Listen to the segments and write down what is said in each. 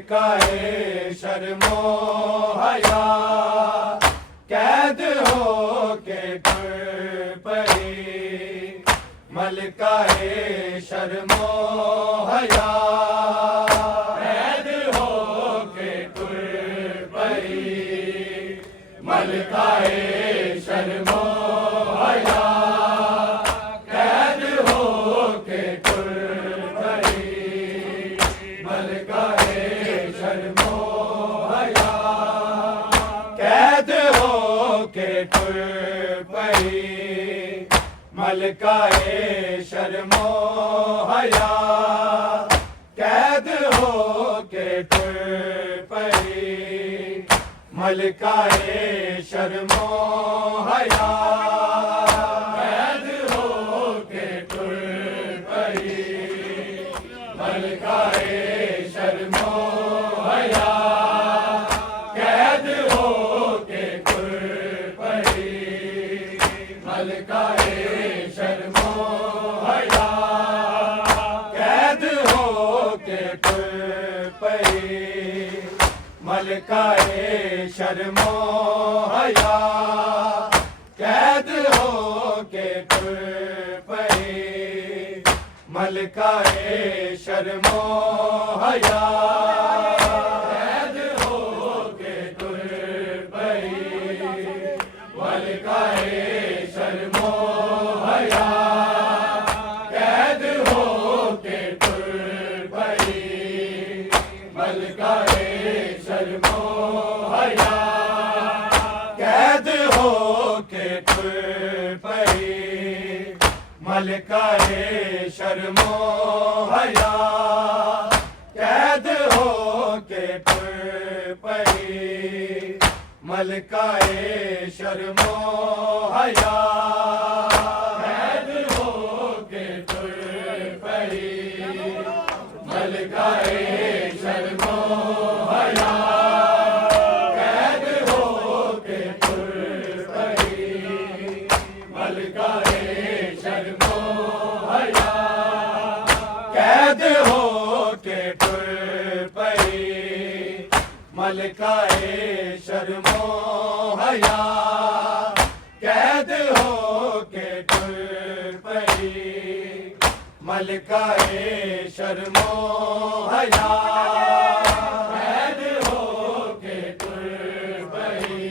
मलकाए शर्मो हया कैद हो के टुर पड़ी मलकाए शर्मो हया कैद हो के टुर पड़ी मलकाए शर्मो हया कैद हो के टुर पड़ी मलकाए शर्मो हया कैद हो के टुर पड़ी मलकाए शर्मो हया कैद हो के टुर पड़ी मलकाए शर्मो हया कैद हो के टुर पड़ी मलकाए शर्मो हया कैद हो के टुर पड़ी मलकाए शर्मो हया कैद हो के टुर पड़ी मलकाए शर्मो हया कैद हो के टुर पड़ी मलकाए शर्मो हया कैद हो के टुर पड़ी मलकाए शर्मो हया कैद हो के टुर पड़ी मलकाए शर्मो हया कैद हो के टुर पड़ी मलकाए शर्मो हया कैद हो के टुर पड़ी मलकाए शर्मो हया कैद हो के टुर पड़ी मलकाए शर्मो हया कैद हो के टुर पड़ी मलकाए शर्मो हया कैद हो के टुर पड़ी मलकाए शर्मो हया कैद हो के टुर पड़ी मलकाए शर्मो हया कैद हो के टुर पड़ी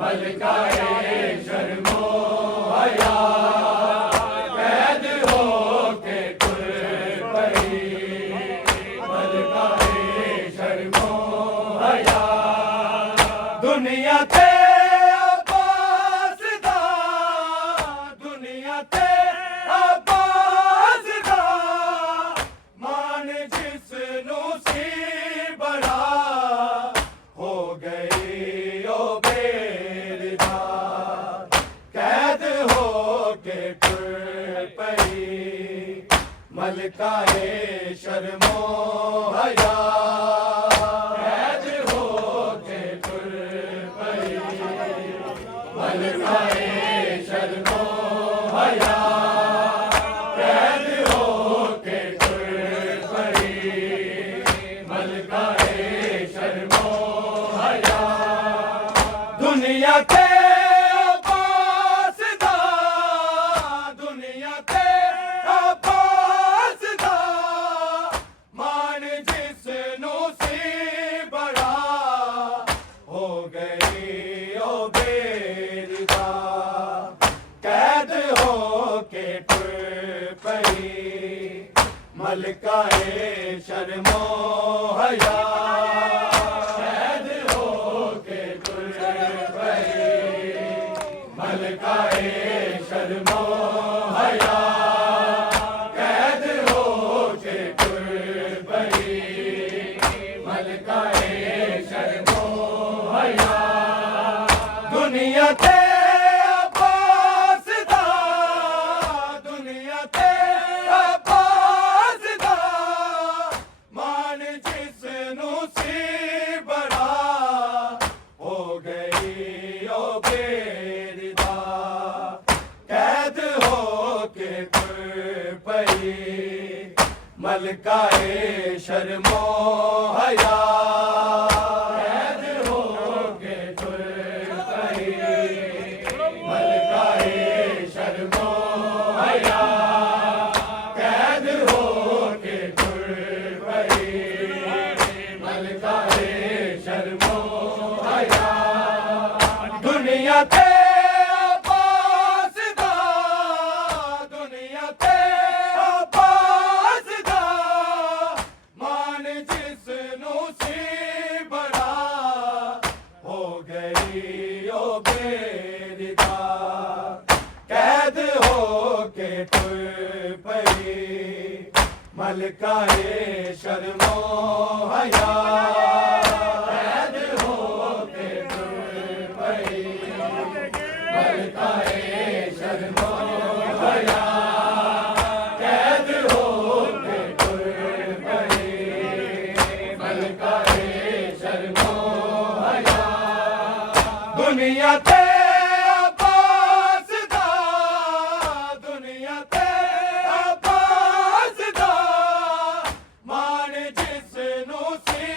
मलकाए शर्मो हया कैद हो के टुर पड़ी मलकाए शर्मो हया दुनिया ते अब्बासदा दुनिया ते अब्बासदा मान जिसनू सी बड़ा हो गई ओ बेरदा कैद हो के टुर पड़ी मलकाए शर्मो हया कैद हो के टुर पड़ी मलकाए शर्मो हया कैद हो के टुर पड़ी मलकाए शर्मो हया दुनिया के अब्बासदा दुनिया के अब्बासदा मान जिसनू सी बड़ा हो गई ओ बेरदा कैद हो के टुर पड़ी मलकाए शर्मो हया कैद हो के टुर पड़ी मलकाए शर्मो हया कैद हो के टुर पड़ी मलकाए शर्मो हया दुनिया ते अब्बासदा दुनिया ते अब्बासदा मान जिसनू सी बड़ा हो गई ओ बेरदा कैद हो के टुर पड़ी मलकाए शर्मो हया कैद हो के तुर पई मलकाए शर्मो हया कैद हो के तुर पई मलकाए शर्मो हया दुनिया ते आबास दा दुनिया ते आबास दा मान जिस नू सी बड़ा हो गई ओ बेरिदा कैद हो के तुर पई मलकाए शर्मो हया कैद हो के तुर पई मलकाए शर्मो हया कैद हो के तुर पई मलकाए शर्मो हया दुनिया ते आबास दा दुनिया ते आबास दा मान जिस नू सी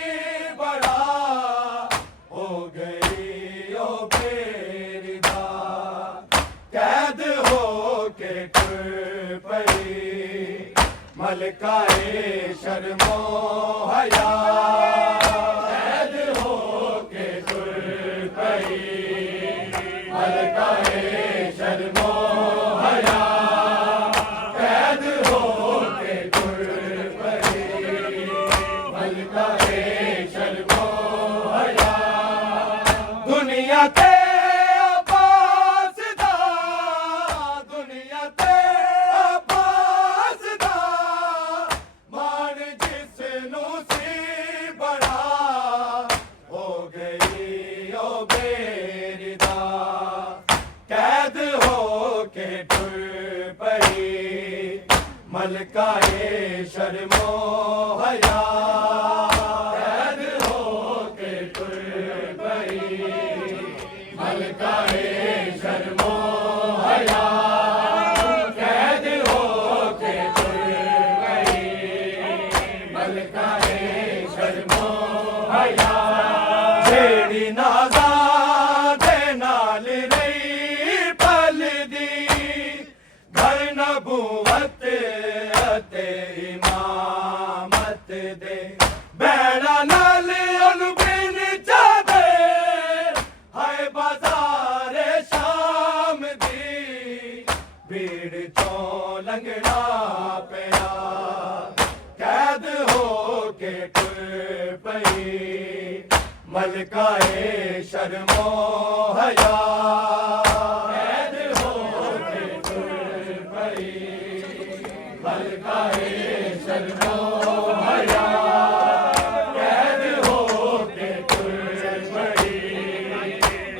बड़ा हो गई ओ बेरिदा कैद हो के तुर पई मलकाए शर्मो हया कैद हो के तुर पई मलकाए शर्मो हया कैद हो के तुर पई मलकाए शर्मो हया दुनिया ते आबास दा दुनिया ते आबास दा मान जिस नू सी बड़ा हो गई ओ बेरिदा कैद हो के तुर पई मलकाए शर्मो हया कैद हो के तुर पई मलकाए शर्मो हया कैद हो के तुर पई मलकाए शर्मो हया जेड़ी नाज़ा दे नाल रही पलदी घर नबूवत अते इमामत दे बैड़ा नाल अनबिन जादे हाय बाजार शाम दी भीड़ चों लंघना पिया कैद हो के तुर पई मलकाए शर्मो हया कैद हो के तुर पई मलकाए शर्मो हया कैद हो के तुर पई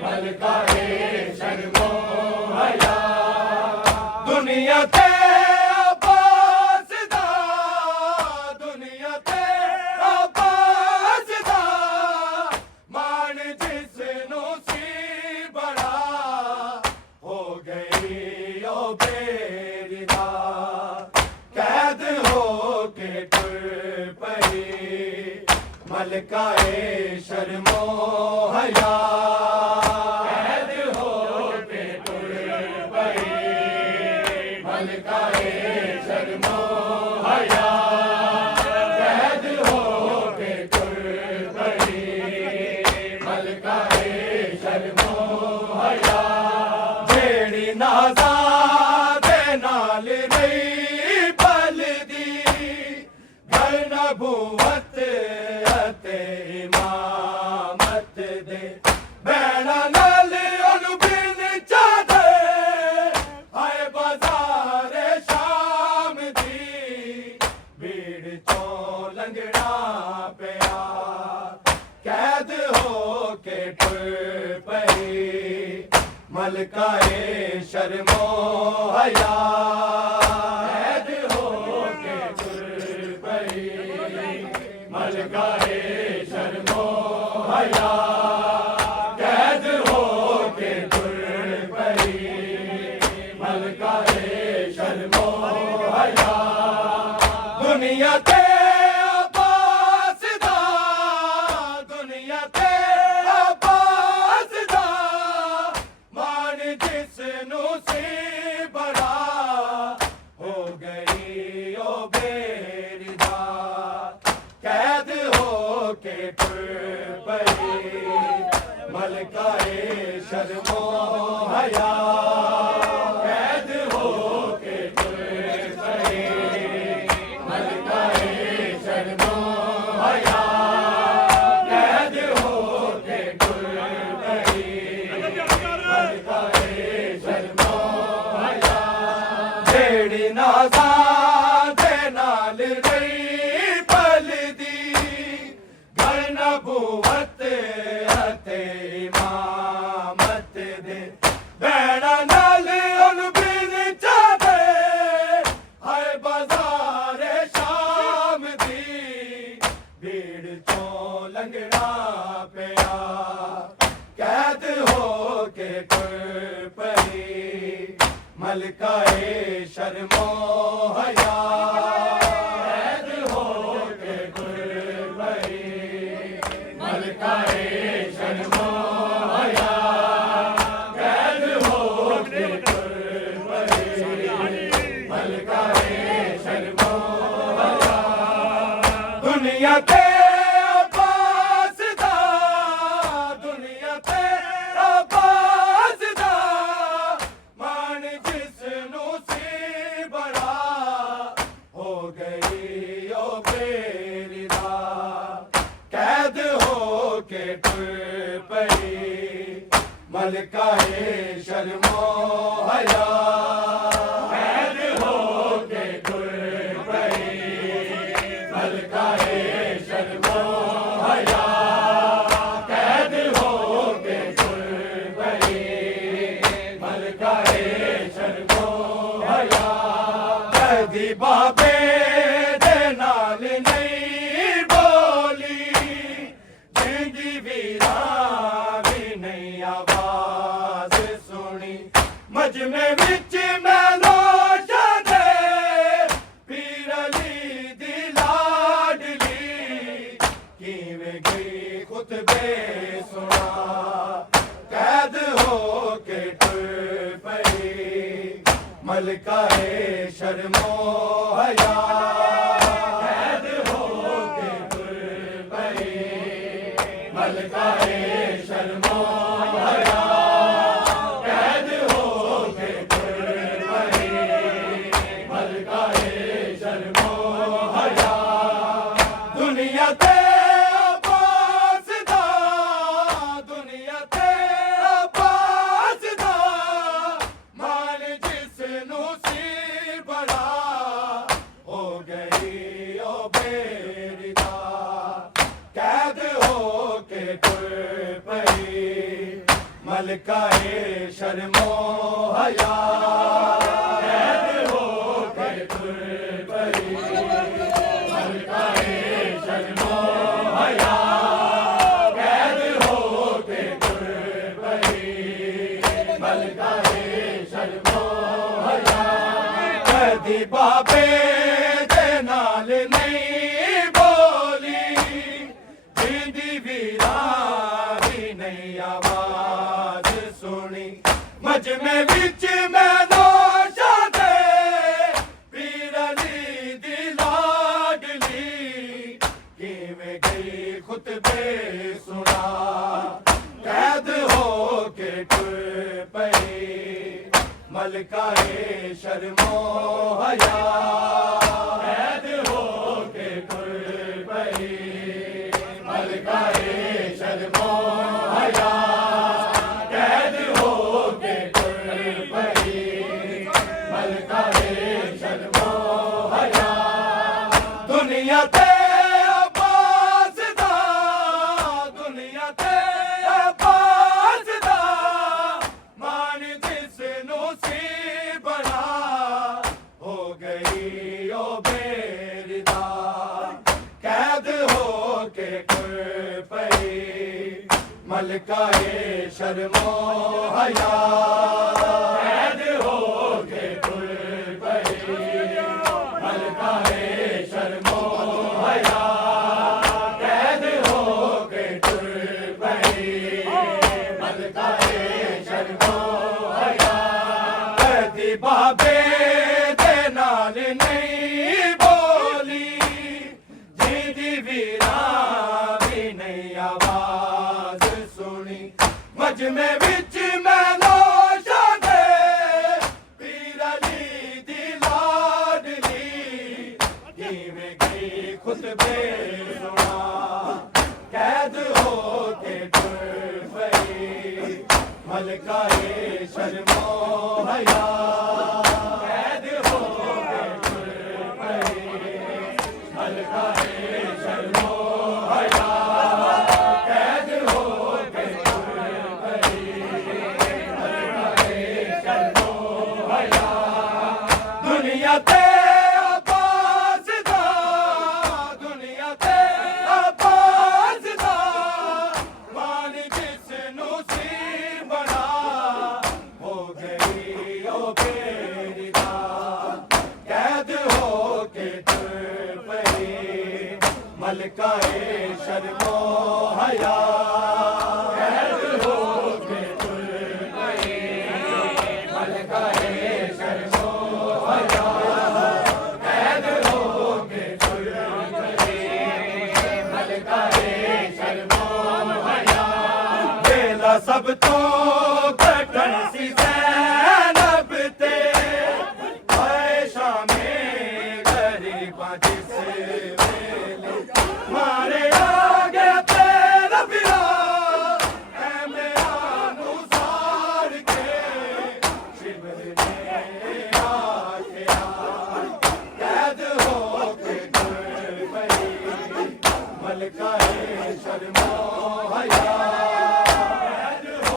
मलकाए शर्मो हया दुनिया ते आबास दा दुनिया ते आबास दा मान जिस नू सी बड़ा हो गई ओ बेरिदा कैद हो के तुर पई मलकाए शर्मो हया कैद हो के तुर पई मलकाए शर्मो हया कैद हो के तुर पई मलकाए शर्मो हया जेड़ी नाज़ा दे नाल रही पलदी घर नबूवत अते इमामत दे बैड़ा नाल अनबिन जादे हाय बाजार शाम दी भीड़ चों लंघना पिया कैद हो के तुर पई मलकाए शर्मो हया कैद हो के तुर पई मलकाए शर्मो हया कैद हो के तुर पई मलकाए शर्मो हया दुनिया ते आबास दा शर्मो हया कैद हो के तुर पड़े मलकाए शर्मो हया कैद हो के तुर पड़े मलकाए शर्मो हया जेड़ी नाज़ा दे नाल रही पलदी घर नबूवत अते इमामत दे बैणा नाल उन बिन चादे हाय बाजार शाम दी भीड़ चों लंघना पिया कैद हो के तुर पई मलकाए शर्मो हया कैद हो के तुर पई मलकाए शर्मो हया कैद हो के तुर पई मलकाए शर्मो हया दुनिया के अब्बास दा दुनिया के अब्बास दा मान जिसनू सी बड़ा हो गई ओ बेरिदा कैद हो के तुर पई मलकाए शर्मो हया कैद हो के तुर पई मलकाए शर्मो हया कैद हो के तुर पई मलकाए शर्मो हया कदी बाबे दे नाल नहीं बोली जिंदी वीरा भी नहीं आवाज सुनी मजमे विच मैनो जाने पीर अली दी लाडली किवें गई खुतबे सुना कैद हो के तुर पई मलकाए शर्मो हया कैद हो के तुर पई मलकाए शर्मो हया कैद हो के तुर पई मलकाए शर्मो हया दुनिया ते अब्बास दा दुनिया ते अब्बास दा मान जिसनू सी बड़ा हो गई ओ बेरिदा कैद हो के तुर पई मलकाए शर्मो हया कैद हो के तुर पई मलकाए शर्मो हया कैद हो के तुर पई मलकाए शर्मो हया कदी बाबे दे नाल नहीं बोली जिंदी वीरा भी नहीं आवाज सुनी मजमे विच मैनो जाने पीर अली दी लाडली किवें गई खुतबे सुना कैद हो के तुर पई मलकाए शर्मो हया कैद हो के तुर पई मलकाए शर्मो हया कैद हो के तुर पई मलकाए शर्मो हया दुनिया ते अब्बास दा दुनिया ते अब्बास दा मान जिसनू सी बड़ा हो गई ओ बेरिदा कैद हो के तुर पई मलकाए शर्मो हया कैद हो के तुर पई मलकाए शर्मो हया कैद हो के तुर पई मलकाए शर्मो हया कदी बाबे दे नाल नहीं बोली जिंदी वीरा भी नहीं आवाज सुनी मजमे विच मैनो जाने पीर अली दी लाडली किवें गई खुतबे सुना कैद हो के टुर पई मलकाए शर्मो हया कैद हो के टुर पई मलकाए शर्मो हया कैद हो के टुर पई मलकाए शर्मो हया दुनिया ते आबाद दा दुनिया ते आबाद दा मान जिसनू सी बना हो गई ओ बेरी दा कैद हो के टुर पई मलकाए शर्मो हया कैद हो के टुर पई मलकाए शर्मो हया कैद हो के टुर पई मलकाए शर्मो हया वेला सब तो